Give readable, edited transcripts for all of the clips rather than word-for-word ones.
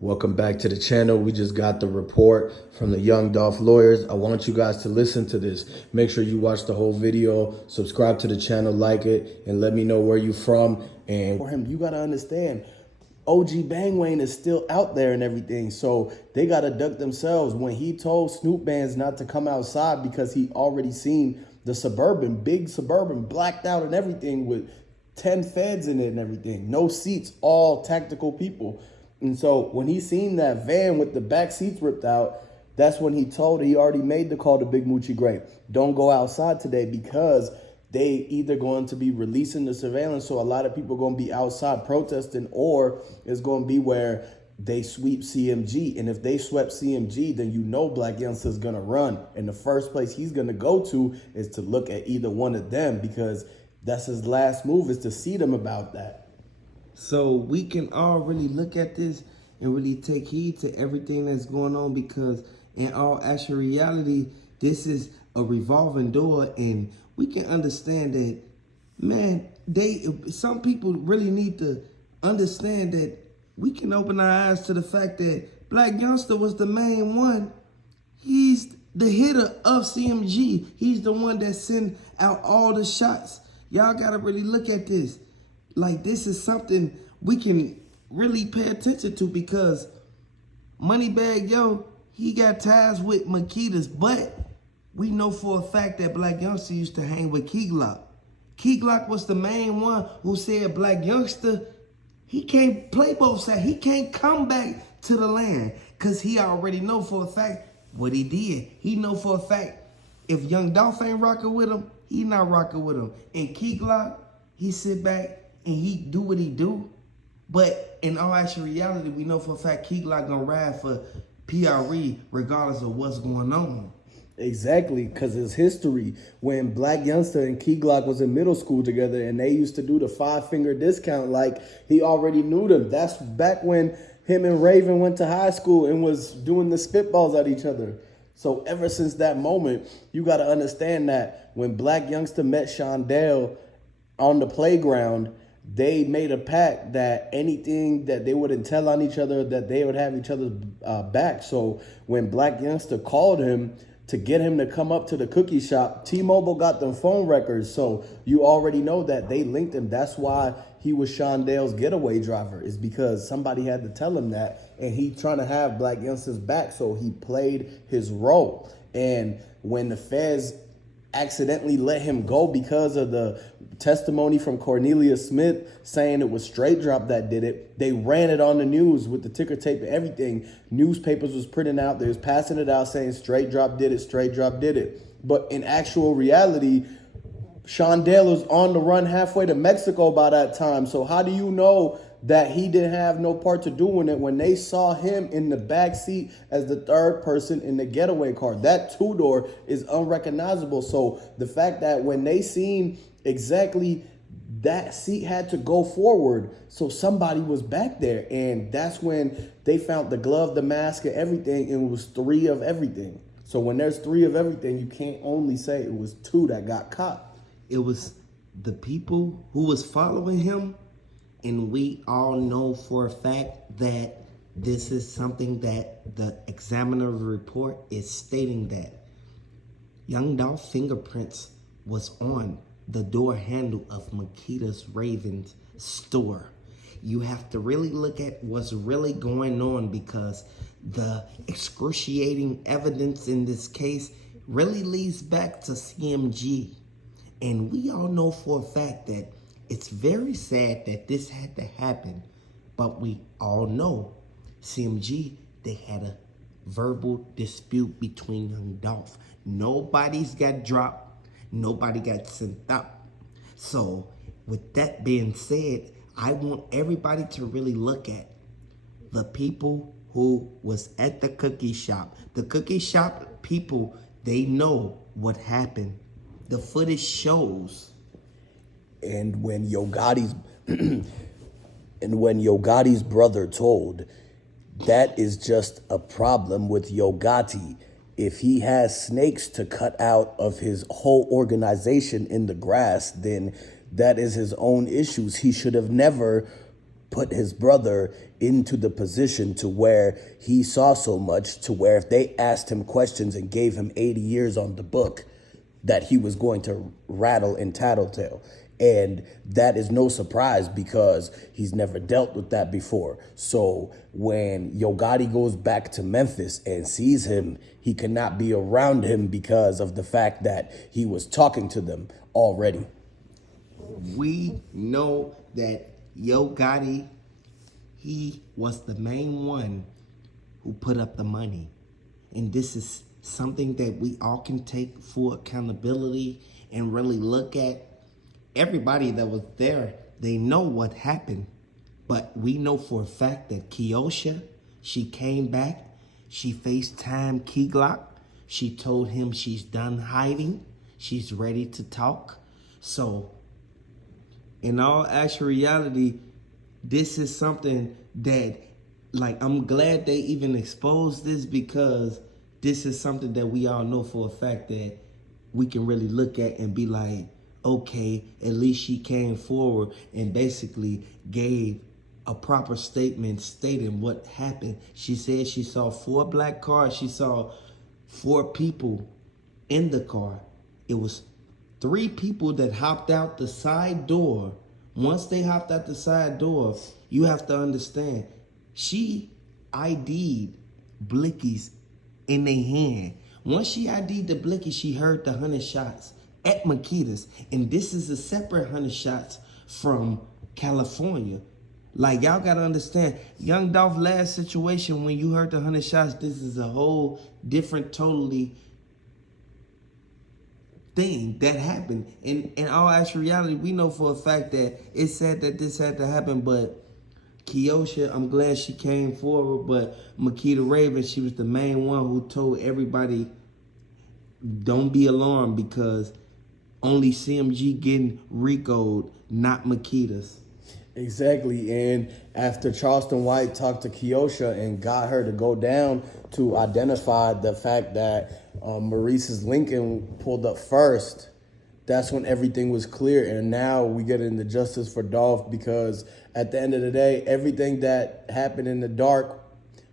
Welcome back to the channel. We just got the report from the youngdolph lawyers. I want you guys to listen to this. Make sure you watch the whole video, subscribe to the channel, like it, and let me know where you from. And for him, you gotta understand, OG Bangwayne is still out there and everything. So they gotta duck themselves. When he told Snoop Bands not to come outside because he already seen the Suburban, big Suburban, blacked out and everything with 10 feds in it and everything. No seats, all tactical people. And so when he seen that van with the back seats ripped out, that's when he already made the call to Big Moochie Gray. Don't go outside today because they either going to be releasing the surveillance, so a lot of people going to be outside protesting, or it's going to be where they sweep CMG. And if they swept CMG, then you know Blac Youngsta is going to run. And the first place he's going to go to is to look at either one of them, because that's his last move, is to see them about that. So we can all really look at this and really take heed to everything that's going on, because in all actual reality, this is a revolving door, and we can understand that, man, some people really need to understand that we can open our eyes to the fact that Blac Youngsta was the main one. He's the hitter of CMG. He's the one that sent out all the shots. Y'all gotta really look at this. Like, this is something we can really pay attention to, because Moneybaggyo, he got ties with Makeda's, but we know for a fact that Blac Youngsta used to hang with Keyglock. Keyglock was the main one who said Blac Youngsta, he can't play both sides. He can't come back to the land, because he already know for a fact what he did. He know for a fact if youngdolph ain't rocking with him, he not rocking with him. And Keyglock, he sit back and he do what he do. But in all actual reality, we know for a fact keyglock gonna ride for PRE regardless of what's going on. Exactly, because it's history. When Blac Youngsta and Keyglock was in middle school together and they used to do the 5-finger discount, like, he already knew them. That's back when him and Raven went to high school and was doing the spitballs at each other. So ever since that moment, you got to understand that when Blac Youngsta met Shondell on the playground, they made a pact that anything that they wouldn't tell on each other, that they would have each other's back. So when Blac Youngsta called him to get him to come up to the cookie shop, T-Mobile got them phone records. So you already know that they linked him. That's why he was Shondell's getaway driver, is because somebody had to tell him that. And he trying to have Blac Youngsta's back, so he played his role. And when the feds accidentally let him go because of the testimony from Cornelia Smith saying it was Straight Drop that did it, they ran it on the news with the ticker tape and everything. Newspapers was printing out, they was passing it out saying Straight Drop did it, Straight Drop did it. But in actual reality, Shondell was on the run halfway to Mexico by that time. So how do you know that he didn't have no part to do in it when they saw him in the back seat as the third person in the getaway car? That two-door is unrecognizable. So the fact that when they seen exactly that seat had to go forward, so somebody was back there, and that's when they found the glove, the mask, and everything, and it was 3 of everything. So when there's 3 of everything, you can't only say it was 2 that got caught. It was the people who was following him, and we all know for a fact that this is something that the examiner report is stating, that youngdolph fingerprints was on the door handle of Makeda's Raven's store. You have to really look at what's really going on, because the excruciating evidence in this case really leads back to CMG. And we all know for a fact that it's very sad that this had to happen, but we all know CMG, they had a verbal dispute between youngdolph. Nobody's got dropped, nobody got sent up. So with that being said, I want everybody to really look at the people who was at the cookie shop. The cookie shop people, they know what happened. The footage shows. And when Yogotti's brother told, that is just a problem with Yogotti. If he has snakes to cut out of his whole organization in the grass, then that is his own issues. He should have never put his brother into the position to where he saw so much to where if they asked him questions and gave him 80 years on the book, that he was going to rattle and tattletale. And that is no surprise because he's never dealt with that before. So when Gotti goes back to Memphis and sees him, he cannot be around him because of the fact that he was talking to them already. We know that Gotti, he was the main one who put up the money. And this is something that we all can take full accountability and really look at. Everybody that was there, they know what happened. But we know for a fact that Keysha, she came back, she FaceTimed Keyglock, she told him she's done hiding, she's ready to talk. So, in all actual reality, this is something that, like, I'm glad they even exposed this because this is something that we all know for a fact that we can really look at and be like, okay, at least she came forward and basically gave a proper statement stating what happened. She said she saw 4 black cars. She saw 4 people in the car. It was 3 people that hopped out the side door. Once they hopped out the side door, you have to understand, she ID'd blickies in their hand. Once she ID'd the blickies, she heard the 100 shots at Makita's, and this is a separate 100 shots from California. Like, y'all gotta understand, Young Dolph last situation, when you heard the 100 shots, this is a whole different, totally thing that happened. In all actual reality, we know for a fact that it said that this had to happen, but Keysha, I'm glad she came forward, but Makita Raven, she was the main one who told everybody, don't be alarmed because only CMG getting RICO'd, not Makita's. Exactly. And after Charleston White talked to Keysha and got her to go down to identify the fact that Maurice's Lincoln pulled up first, that's when everything was clear. And now we get into justice for Dolph because at the end of the day, everything that happened in the dark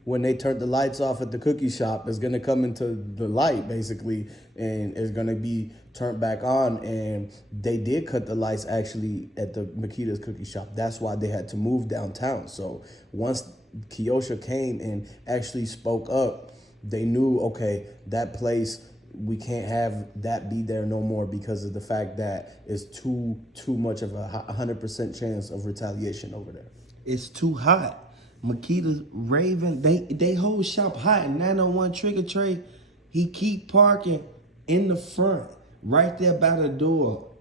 when they turned the lights off at the cookie shop is going to come into the light, basically, and is going to be turned back on. And they did cut the lights, actually, at the Makita's cookie shop. That's why they had to move downtown. So once Keysha came and actually spoke up, they knew, okay, that place, we can't have that be there no more because of the fact that it's too much of a 100% chance of retaliation over there. It's too hot. Makita Raven, they whole shop hot. 901 Trigger Trey, he keep parking in the front, right there by the door.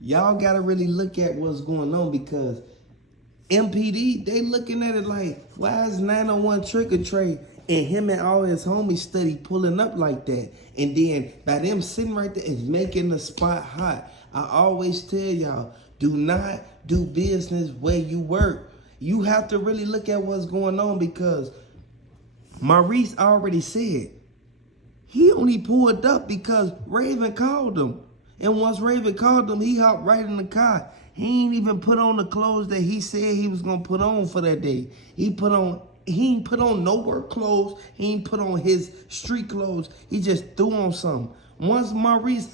Y'all gotta really look at what's going on because MPD, they looking at it like, why is 901 Trigger Trey and him and all his homies steady pulling up like that? And then by them sitting right there is making the spot hot. I always tell y'all, do not do business where you work. You have to really look at what's going on because Maurice already said he only pulled up because Raven called him. And once Raven called him, he hopped right in the car. He ain't even put on the clothes that he said he was gonna put on for that day. He ain't put on no work clothes. He ain't put on his street clothes. He just threw on something. Once Maurice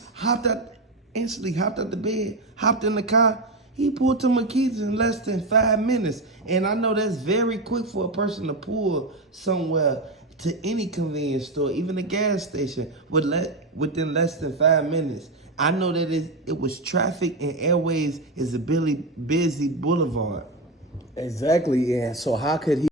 instantly hopped out the bed, hopped in the car, he pulled to Makita's in less than 5 minutes. And I know that's very quick for a person to pull somewhere to any convenience store, even a gas station, within less than 5 minutes. I know that it was traffic and Airways is a busy boulevard. Exactly. And so how could he